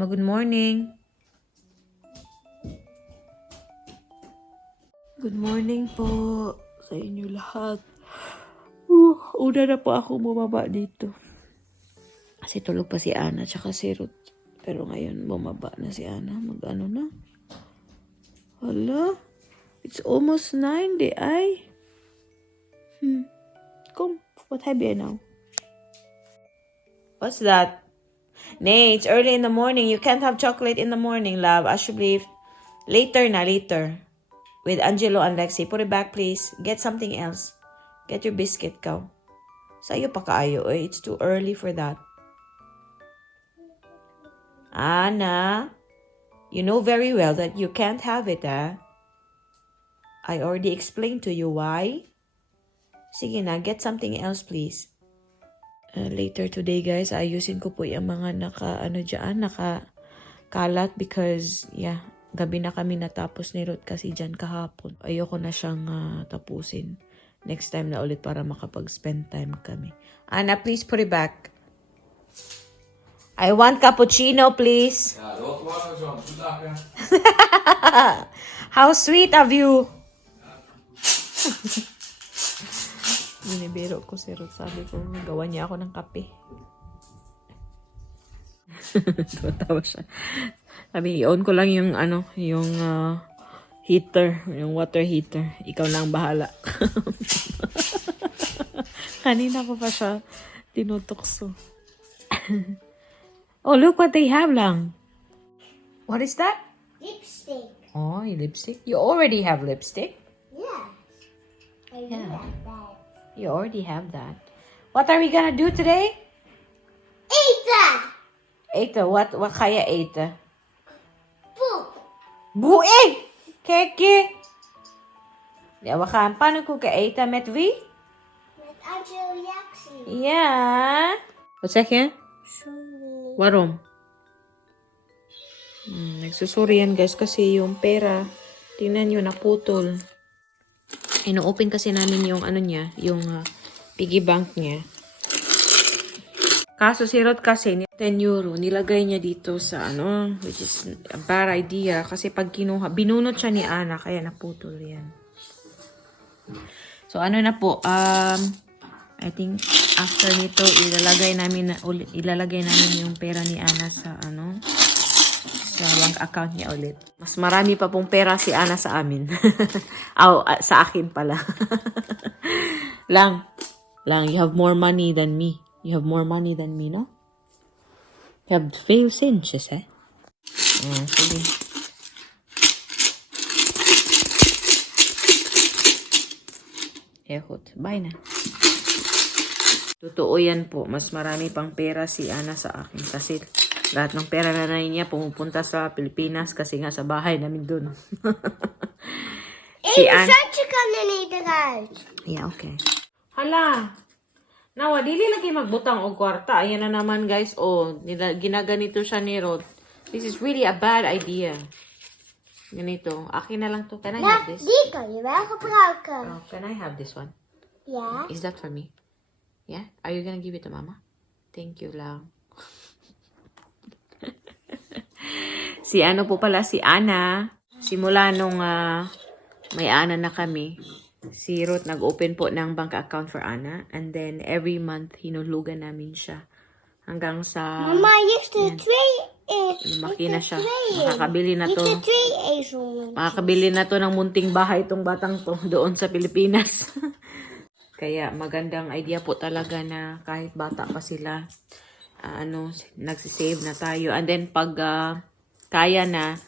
Good morning. Good morning po sa inyo lahat. Una na po ako bumaba dito. Kasi tulog pa si Ana tsaka si Ruth. Pero ngayon bumaba na si Ana. Mag-ano na. Hala. It's almost 9 di ay. Come. What have you now? What's that? Nay, it's early in the morning. You can't have chocolate in the morning, love. I should leave later. With Angelo and Lexi. Put it back, please. Get something else. Get your biscuit, cow. Sa'yo pa kaayo, eh. It's too early for that. Anna, you know very well that you can't have it, eh? I already explained to you why. Sige na, get something else, please. Later today, guys, ayusin ko po yung mga nakakalat because, gabi na kami natapos ni Ruth kasi dyan kahapon. Ayoko na siyang tapusin. Next time na ulit para makapag-spend time kami. Anna, please put it back. I want cappuccino, please. How sweet of you. Binibiro ko si Ruth. Sabi ko, gawa niya ako ng kape. Tumatawa siya. Sabi, i-on ko lang yung heater, yung water heater. Ikaw na ang bahala. Kanina ko pa siya tinutokso. Oh, look what they have lang. What is that? Lipstick. Oh, lipstick. You already have lipstick? Yes. I do have that. You already have that. What are we gonna do today? Eten. What kaya eten? Poop. Buig! Keke! Wakaan, paano ko ka eten met wie? Met Angelo Lexi. Ja. Wat zeg je? Sorry. Waarom? Nagsusuri yan guys kasi yung pera, tingnan nyo, naputol. Ino-open kasi namin yung niya, yung piggy bank niya. Kaso si Rod kasi, 10 euro, nilagay niya dito sa which is a bad idea. Kasi pag kinuha, binunot siya ni Ana, kaya naputol yan. So na po, I think after nito, ilalagay namin yung pera ni Ana sa sa bank account niya ulit. Mas marami pa pong pera si Ana sa amin. Sa akin pala. Lang, you have more money than me. You have more money than me, no? You have 5 cents, eh? Sige. Ehot, bye na. Totoo yan po. Mas marami pang pera si Ana sa akin. Kasi lahat ng pera na niya pumupunta sa Pilipinas kasi nga sa bahay namin dun. Si Ana. Yeah, okay. Hala. Nawa, dili lagi magbutang og kwarta. Ayan na naman guys. Oh, ginaganito siya ni Rod. This is really a bad idea. Ganito. Akin na lang to. Can I have this? Die kan je wel gebruiken. Oh, can I have this one? Ja. Is that for me? Yeah? Are you gonna give it to Mama? Thank you lang. Si po pala, si Ana. Simula nung may Ana na kami, si Ruth nag-open po ng bank account for Ana. And then, every month, hinulugan namin siya. Hanggang sa... Mama, used to lumaki na siya. Makakabili na to. ezeltjes. Makakabili na to ng munting bahay tong batang to doon sa Pilipinas. Kaya magandang idea po talaga na kahit bata pa sila, nagsisave na tayo. And then pag kaya na,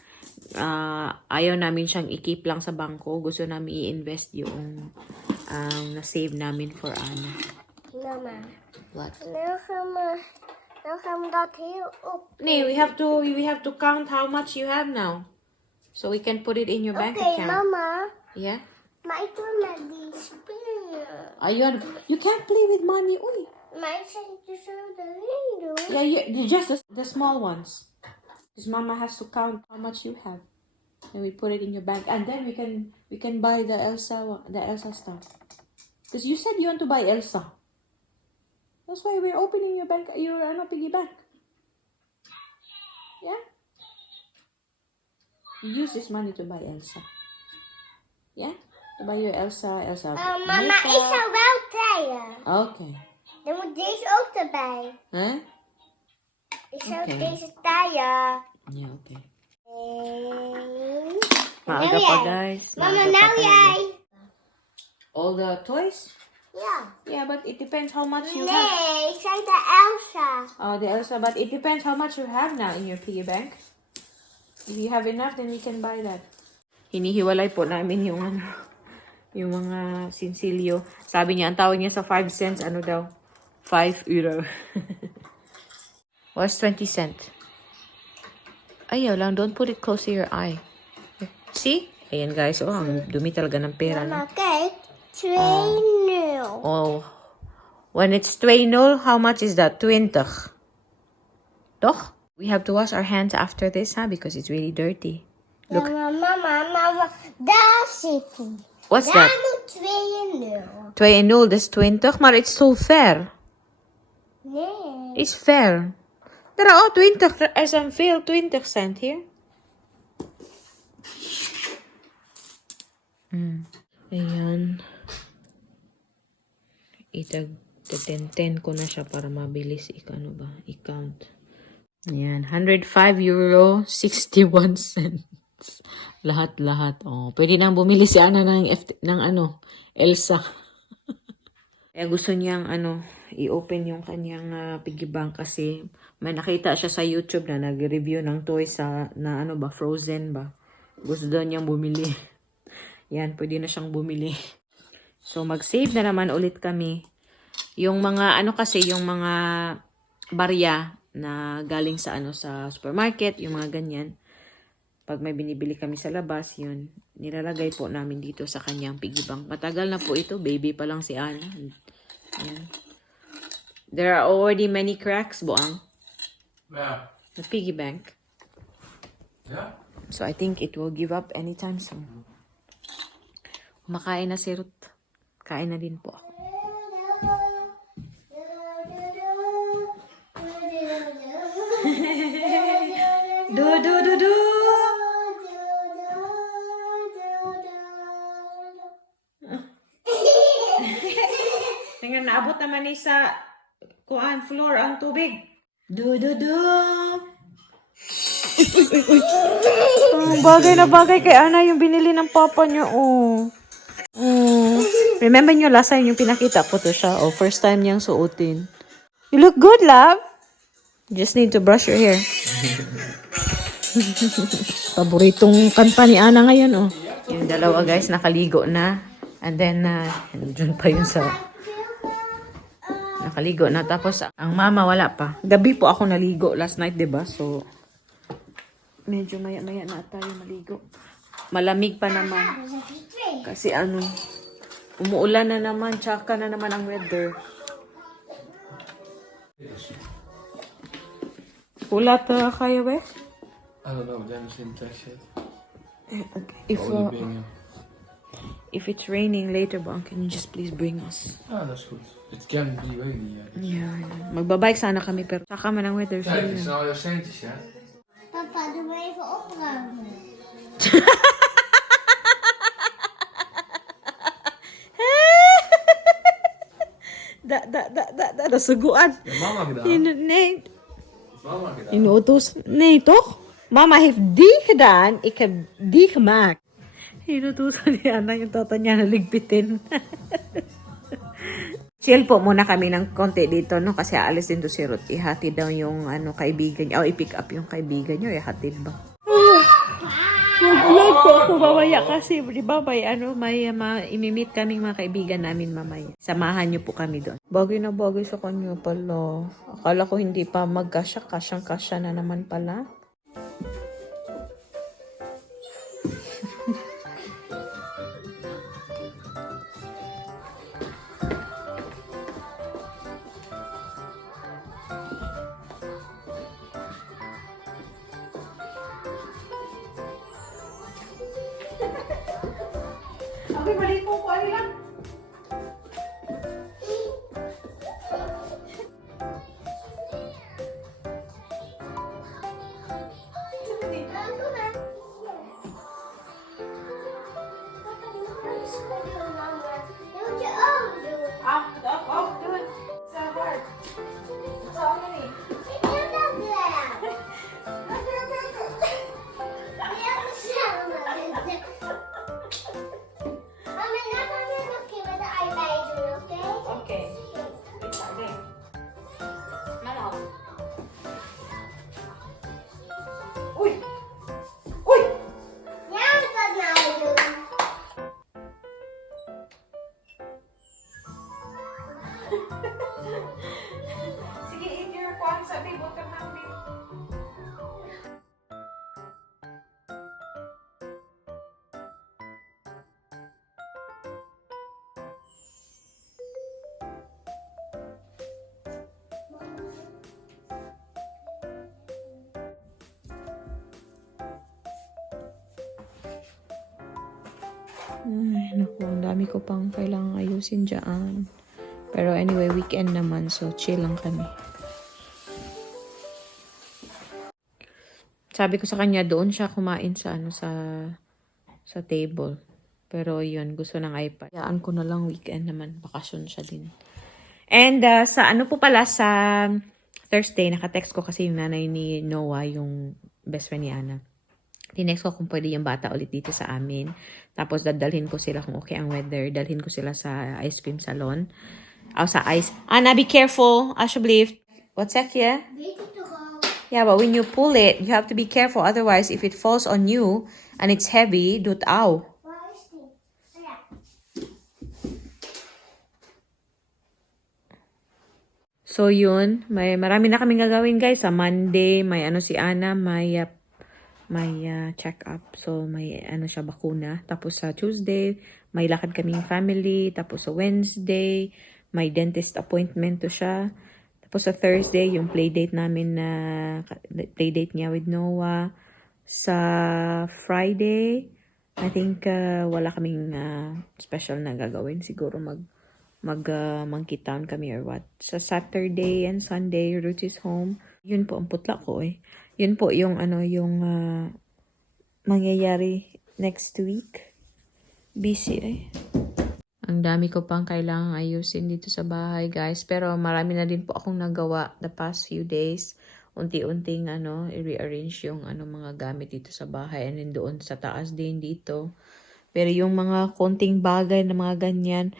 ayaw namin siyang i-keep lang sa bangko. Gusto namin i-invest yung na-save namin for Ana. Mama. What? Dan gaan we dat heel op. Nee, we have to count how much you have now. So we can put it in your bank Oké, account. mama. Yeah? Maar ik wil met die spelen. You can't play with money. Oei. Maar ik zeg je zo erin doen. Yeah, just the small ones. Because Mama has to count how much you have. Then we put it in your bank, and then we can buy the Elsa stuff. Because you said you want to buy Elsa. That's why we're opening your piggy bank. Yeah. You use this money to buy Elsa. Yeah? To buy your Elsa Mama, ik makeup. zou wel tellen. Okay. Dan moet deze ook erbij. Huh? Ik zou Oké. deze tellen. Yeah, okay. En... Maaga Nou pa, jij. guys. Mama, Maaga pa nou talaga. jij. All the toys? Ja. Yeah, but it depends how much you have. Nee, ik zei de Elsa. Oh, the Elsa, but it depends how much you have now in your piggy bank. If you have enough, then we can buy that. Hinihiwalay po namin yung ano, yung mga sinsilyo. Sabi niya, ang tawag niya sa 5 cents, ano daw? 5 euro. What's 20 cent? Ayaw lang, don't put it close to your eye. See? Ayan guys, oh, ang dumi talaga ng pera. No? Mama, kijk. 2-0. Oh, when it's 2-0, how much is that? 20. Toch? We have to wash our hands after this, huh? Because it's really dirty. Look. Mama, daar zit hij. What's Daar that? moet 2-0. 2-0, dat is 20, maar it's so fair. Nee. It's fair. There are 20, er zijn veel 20 cent hier. Ayan. Itag-10 ko na siya para mabilis i-count. Ayan, 105 euro, 61 cents. Lahat-lahat. Oh, pwede nang bumili si Ana ng Elsa. Kaya gusto niyang i-open yung kanyang piggy bank kasi may nakita siya sa YouTube na nag-review ng toys na Frozen ba. Gusto daw niyang bumili. Yan, pwede na siyang bumili. So, mag-save na naman ulit kami. Yung mga, yung mga barya na galing sa sa supermarket, yung mga ganyan. Pag may binibili kami sa labas, yun, nilalagay po namin dito sa kanyang piggy bank. Matagal na po ito, baby pa lang si Ana. Yan. There are already many cracks, Boang. Yeah. The piggy bank. Yeah. So, I think it will give up anytime soon. Kumakain na si Ruth. Kain na din po ako. Do. Tingnan, naabot naman ni sa floor ang tubig. Do. Bagay na bagay kay Ana yung binili ng papa niya. Remember niyo last time yung pinakita ko to siya? First time niyang suotin. You look good, love. Just need to brush your hair. Paboritong kanta ni Ana ngayon, Yung dalawa guys, nakaligo na. And then, dyan pa yun sa... Nakaligo na. Tapos, ang mama wala pa. Gabi po ako naligo last night, diba? So, medyo maya-maya na tayo maligo. Malamig pa naman. Kasi umuulan na naman. Tsaka na naman ang weather. Ulat kaya ba? I don't know, we haven't seen text yet. If it's raining later, Bang, can you just please bring us? Ah, that's good. It can be rainy, yeah. Yeah. Magbabike sana kami, pero tsaka man ang weather. Kijk, het zijn al jouw centjes, ja? Papa, doe maar even opruimen. Nasuguan. Ja, mama gedaan. Nee, Mama gedaan. inuutos. Nee, toch? Mama heeft die gedaan. Ik heb die gemaakt. Inutusan ni Ana yung tata niya na ligpitin. Chill po muna kami ng konti dito, no? Kasi aalis din to si Ruth. Ihatid daw yung kaibigan niya. O, i-pick up yung kaibigan niya. Ihatid ba? Mag-vlog po ako mamaya kasi, di ba, may imimit kaming mga kaibigan namin mamaya. Samahan niyo po kami doon. Bagay na bagay sa kanya pala. Akala ko hindi pa magkasya. Kasyang-kasya na naman pala. Okay, balik po ko. Ano lang? Sige, eat your kwan sa watermelon. Ay, naku, ang dami ko pang kailangang ayusin dyan. Pero anyway, weekend naman, so chill lang kami. Sabi ko sa kanya, doon siya kumain sa sa table. Pero yun, gusto ng iPad. Hayaan ko na lang weekend naman, bakasyon siya din. And sa ano po pala, sa Thursday, nakatext ko kasi yung nanay ni Noah, yung best friend ni Ana. Tinext ko kung pwede yung bata ulit dito sa amin. Tapos dadalhin ko sila kung okay ang weather. Dalhin ko sila sa ice cream salon. O sa ice. Anna, be careful. I should believe. What's that here? Ready to go. Yeah, but when you pull it, you have to be careful. Otherwise, if it falls on you and it's heavy, do it ow. What is this? Yeah. So yun, marami na kaming gagawin guys. Sa Monday, may ano si Ana, may check-up. So may ano siya, bakuna. Tapos sa Tuesday, may lakad kaming family. Tapos sa Wednesday, may dentist appointment to siya. Tapos sa Thursday, yung playdate namin na playdate niya with Noah. Sa Friday, I think wala kaming special na gagawin. Siguro monkey town kami or what. Sa Saturday and Sunday, Ruth is home. Yun po ang putla ko eh. Yun po yung yung mangyayari next week. Busy eh. Ang dami ko pang kailangang ayusin dito sa bahay, guys. Pero marami na din po akong nagawa the past few days. Unti-unting i-rearrange yung mga gamit dito sa bahay and then doon sa taas din dito. Pero yung mga konting bagay na mga ganyan,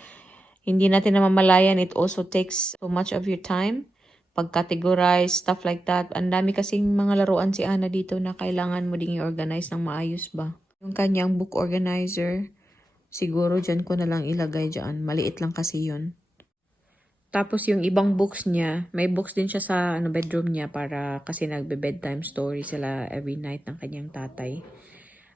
hindi natin namamalayan. It also takes so much of your time. Pag-categorize, stuff like that. Ang dami kasing mga laruan si Ana dito na kailangan mo ding i-organize ng maayos ba. Yung kanyang book organizer, siguro dyan ko na lang ilagay dyan. Maliit lang kasi yun. Tapos yung ibang books niya, may books din siya sa bedroom niya para kasi nagbe-bedtime story sila every night ng kanyang tatay.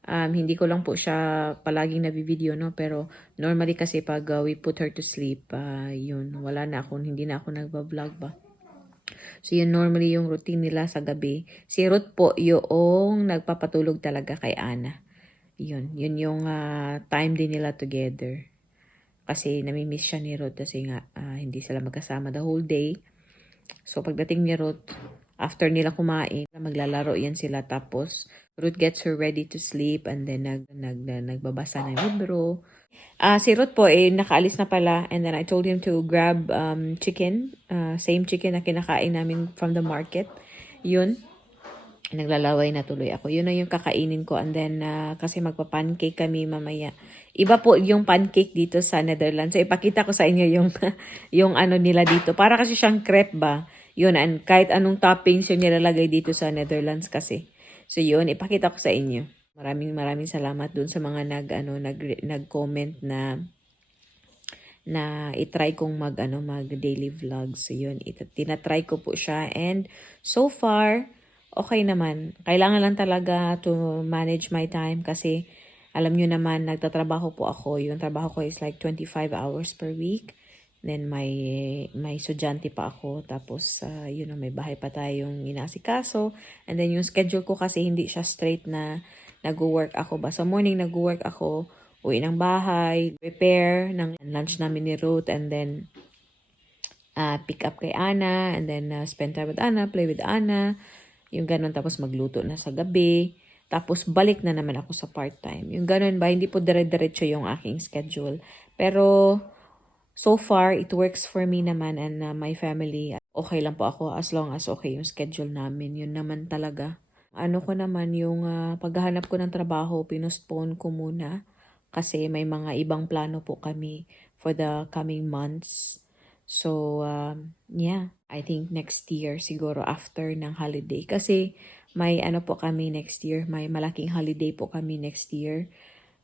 Hindi ko lang po siya palaging nabivideo, no? Pero normally kasi pag we put her to sleep, yun, hindi na ako nagba-vlog ba. So yun normally yung routine nila sa gabi. Si Ruth po yung nagpapatulog talaga kay Ana. Yun yung time din nila together. Kasi namimiss siya ni Ruth kasi nga hindi sila magkasama the whole day. So pagdating ni Ruth, after nila kumain, maglalaro yan sila. Tapos Ruth gets her ready to sleep and then nagbabasa ng libro. Si Ruth po nakaalis na pala and then I told him to grab chicken. Same chicken na kinakain namin from the market. Yun. Naglalaway na tuloy ako. Yun na yung kakainin ko and then kasi magpa-pancake kami mamaya. Iba po yung pancake dito sa Netherlands. So ipakita ko sa inyo yung yung nila dito. Para kasi siyang crepe ba. Yun, and kahit anong toppings yung nilalagay dito sa Netherlands kasi. So yun, ipakita ko sa inyo. Maraming salamat dun sa mga nag-comment na i-try kong mag daily vlog. So yun, tinatry ko po siya and so far okay naman. Kailangan lang talaga to manage my time kasi alam nyo naman, nagtatrabaho po ako. Yung trabaho ko is like 25 hours per week. Then may estudyante pa ako. Tapos may bahay pa tayong inaasikaso. And then yung schedule ko kasi hindi siya straight na nag-work ako ba. Sa morning nag-work ako, uwi ng bahay, prepare ng lunch namin ni Ruth, and then pick up kay Ana, and then spend time with Ana, play with Ana. Yung ganun, tapos magluto na sa gabi. Tapos balik na naman ako sa part-time. Yung ganun ba, hindi po dire-diretso yung aking schedule. Pero so far, it works for me naman and my family. Okay lang po ako as long as okay yung schedule namin. Yun naman talaga. Ano ko naman, yung paghahanap ko ng trabaho, pinostpone ko muna. Kasi may mga ibang plano po kami for the coming months. So, yeah, I think next year siguro after ng holiday. Kasi may po kami next year. May malaking holiday po kami next year.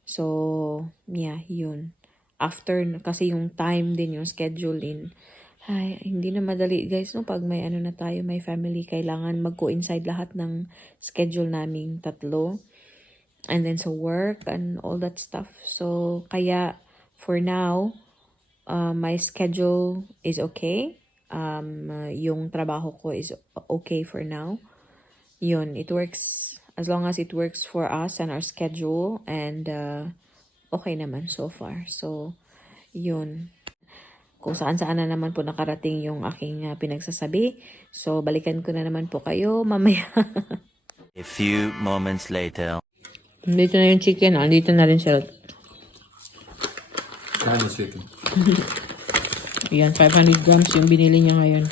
So, yeah, yun. After, kasi yung time din, yung schedule din. Ay, hindi na madali guys, no? Pag may ano na tayo, may family, kailangan mag-coincide lahat ng schedule naming tatlo. And then sa work and all that stuff. So, kaya for now, my schedule is okay. Yung trabaho ko is okay for now. Yun, it works as long as it works for us and our schedule. And okay naman so far. So, yun. Kung saan-saan na naman po nakarating yung aking pinagsasabi. So, balikan ko na naman po kayo mamaya. A few moments later. Dito na yung chicken. Dito na rin siya. Kleine chicken. Ayan, 500 grams yung binili niya ngayon.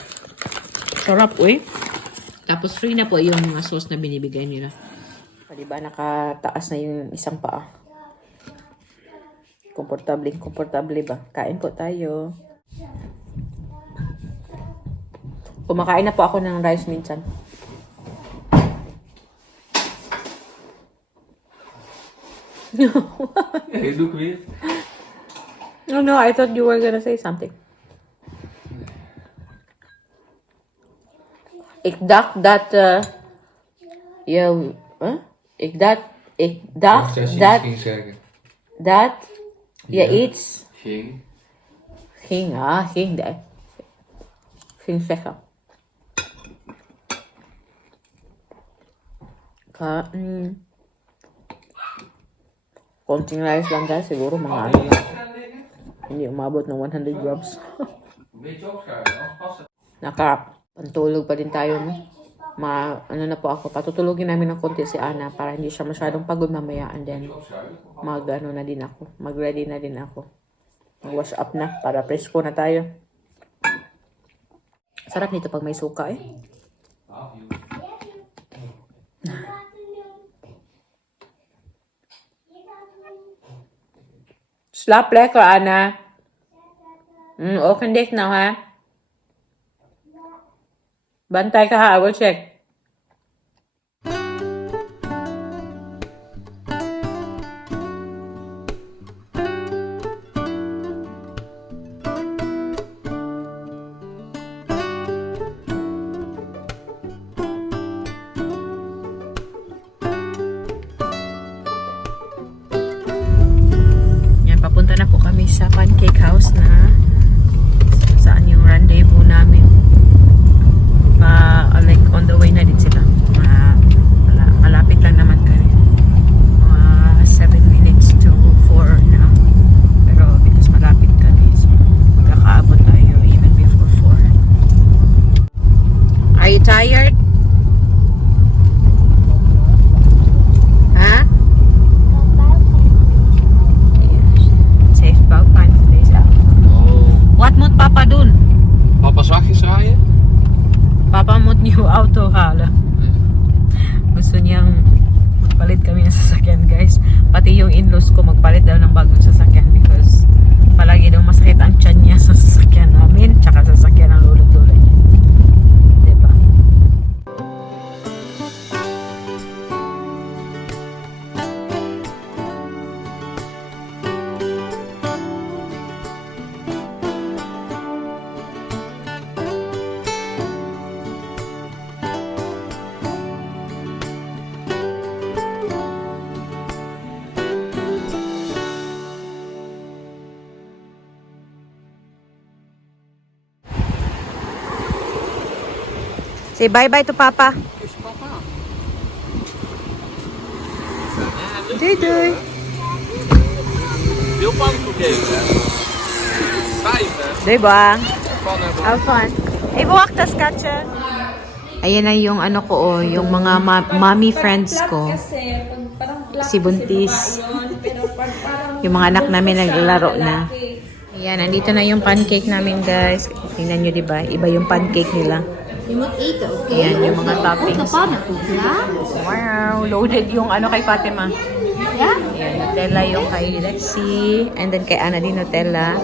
Sarap, uy. Tapos free na po yung mga sauce na binibigay nila. O, diba, nakataas na yung isang paa. Komportable ba? Kain po tayo. Kumakain na po ako ng rice minsan. Hey, look weer. Oh no, I thought you were gonna say something. Ik dacht dat je, ik dacht Wacht, als je dat iets ging zeggen. dat je Ja. iets Ging. ging zeggen. Konting rice lang guys, siguro mga ano, hindi umabot ng 100 grams. Beetje opschuiven, anders past het. Pantulog pa din tayo, no? Ano na po ako, patutulogin namin ng konti si Ana para hindi siya masyadong pagod mamaya, and then mag-ready na din ako. Mag-wash up na para presko na tayo. Sarap nito pag may suka eh. Slaap lekker, Ana. Open dicht nou, hè? Bantay ka ha, I will check. Yan, papunta na po kami sa pancake house na saan yung rendezvous namin. Like on the way na din sila. Malapit lang naman kami. 7 minutes to 4 na. Pero because malapit kami, so magkakaabot tayo even before 4. Are you tired? Ha? Safe about time for this out. Oh. What moet papa doen? Papa zachtjes rijden? Papa moet nieuw auto halen. Gusto niyang magpalit kami ng sasakyan, guys. Pati yung in-laws ko magpalit daw ng bagong sasakyan because palagi daw masakit ang tiyan niya sa sasakyan namin tsaka sa sasakyan ng lulot-lulot niya. Diba? Say bye-bye to Papa. Kus papa. Doei doei. Veel pannenkoek eten, hè? 5, hè? Doei bang. Pannen hebben. Have fun. Even wacht tas katje. Ayan na yung ano ko, yung mga mommy friends ko. Si Buntis. Yung mga anak namin naglalaro na. Ayan, nandito na yung pancake namin, guys. Tingnan nyo, diba? Iba yung pancake nila. Je moet eten, oké? Ayan, yung mga toppings. Pannenkoek, ja? Wow, loaded yung ano kay Fatima. Ja? Ayan, Nutella yung kay Lexi. And then kay Ana din Nutella.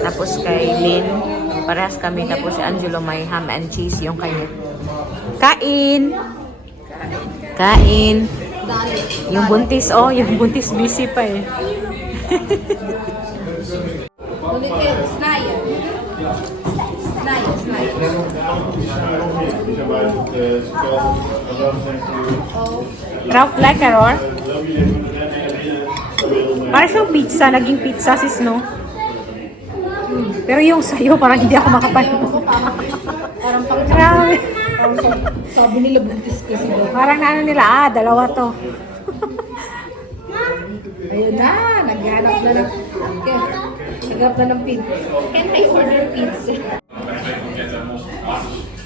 Tapos kay Lynn. Parehas kami. Tapos si Angelo may ham and cheese yung kay Kain! Kain! Yung buntis, oh. Yung buntis busy pa eh. Wil ik snijden? Ralph lekker hoor. Parang siyang pizza, naging pizza sis, no? Pero yung sa'yo, parang hindi ako makapanood. Parang pang Grabe. sabi nila buntis kasi daw. Parang ano nila, dalawa to. Ayun na, naghanap na ng okay. Naghanap na ng pizza. Can I order pizza?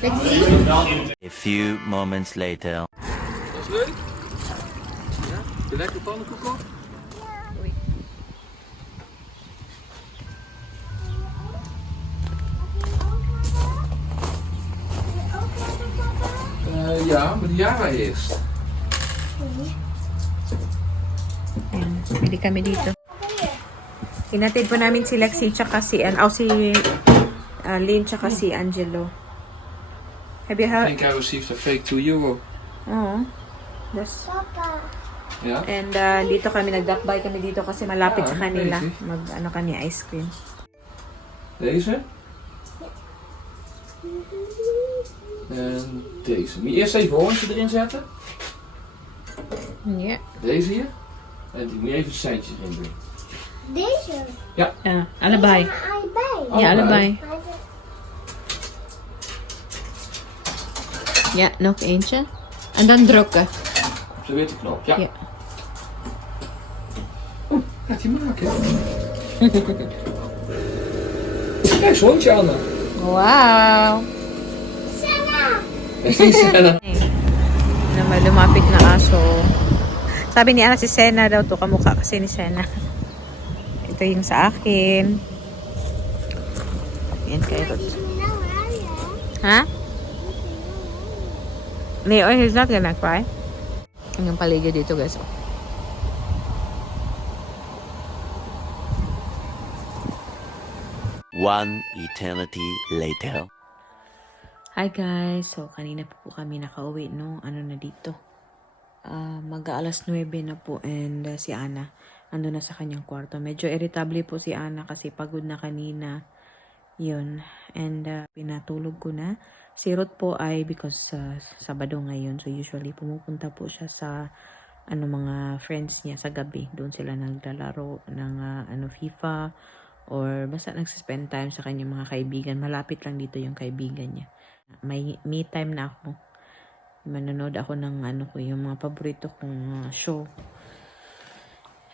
Let's see. A few moments later. Dat is leuk. Ja? Heb je lekker pannenkoek op? Ja, maar die Java eerst. Ayan, pili kami dito. Hinatid po namin si Lexi tsaka si, si Lynn tsaka si Angelo. Have you I heard? think I received a fake €2. Oo. Yes. Papa. Ja? And dito kami, nag-drop by kami dito kasi malapit sa kanila. crazy. Mag, kami, ice cream. Deze. En deze. Moet je eerst even hoorntje erin zetten? Yeah. Deze hier. En die moet je even de seintjes erin doen. Deze. Allebei. Allebei. Ja, allebei. Ja, nog eentje. En dan drukken. Op de witte knop. Ja. Ja. Oeh, gaat hij maken. Kijk, zo'n hondje Anne. Wow! Is die Senna? Na may lumapit na aso. Sabi ni Ana si Sena daw to, kamukha kasi ni Sena. Ito yung sa akin. Yan kay Rod. Ha? Leo, he's not gonna cry. Ang paligid dito guys. One eternity later. Hi guys! So, kanina po kami nakauwi, no? Ano na dito? Mag-aalas 9 na po and si Ana ando na sa kanyang kwarto. Medyo irritable po si Ana kasi pagod na kanina. Yun. And pinatulog ko na. Si Ruth po ay because Sabado ngayon. So, usually pumupunta po siya sa mga friends niya sa gabi. Doon sila naglalaro ng FIFA or basta nagsispend time sa kanyang mga kaibigan. Malapit lang dito yung kaibigan niya. May me time na ako. Manonood ako ng yung mga paborito kong show.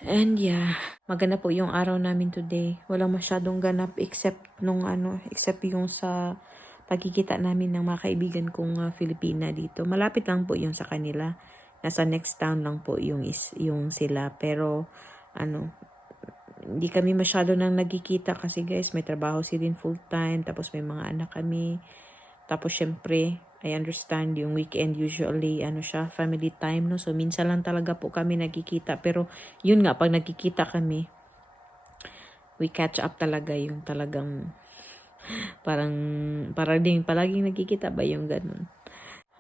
And yeah, maganda po yung araw namin today. Walang masyadong ganap except yung sa pagkikita namin ng mga kaibigan kong Filipina dito. Malapit lang po yung sa kanila. Nasa next town lang po yung sila. Pero hindi kami masyado nang nagkikita kasi guys, may trabaho si Lynn full time, tapos may mga anak kami. Tapos syempre, I understand yung weekend usually family time, no? So minsan lang talaga po kami nagkikita, pero yun nga, pag nagkikita kami, we catch up talaga, yung talagang parang din palaging nagkikita ba yung ganun.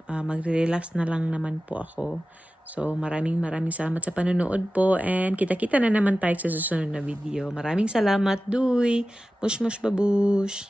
Magre-relax na lang naman po ako. So maraming salamat sa panonood po and kita-kita na naman tayo sa susunod na video. Maraming salamat, Duy! Mush mush babush!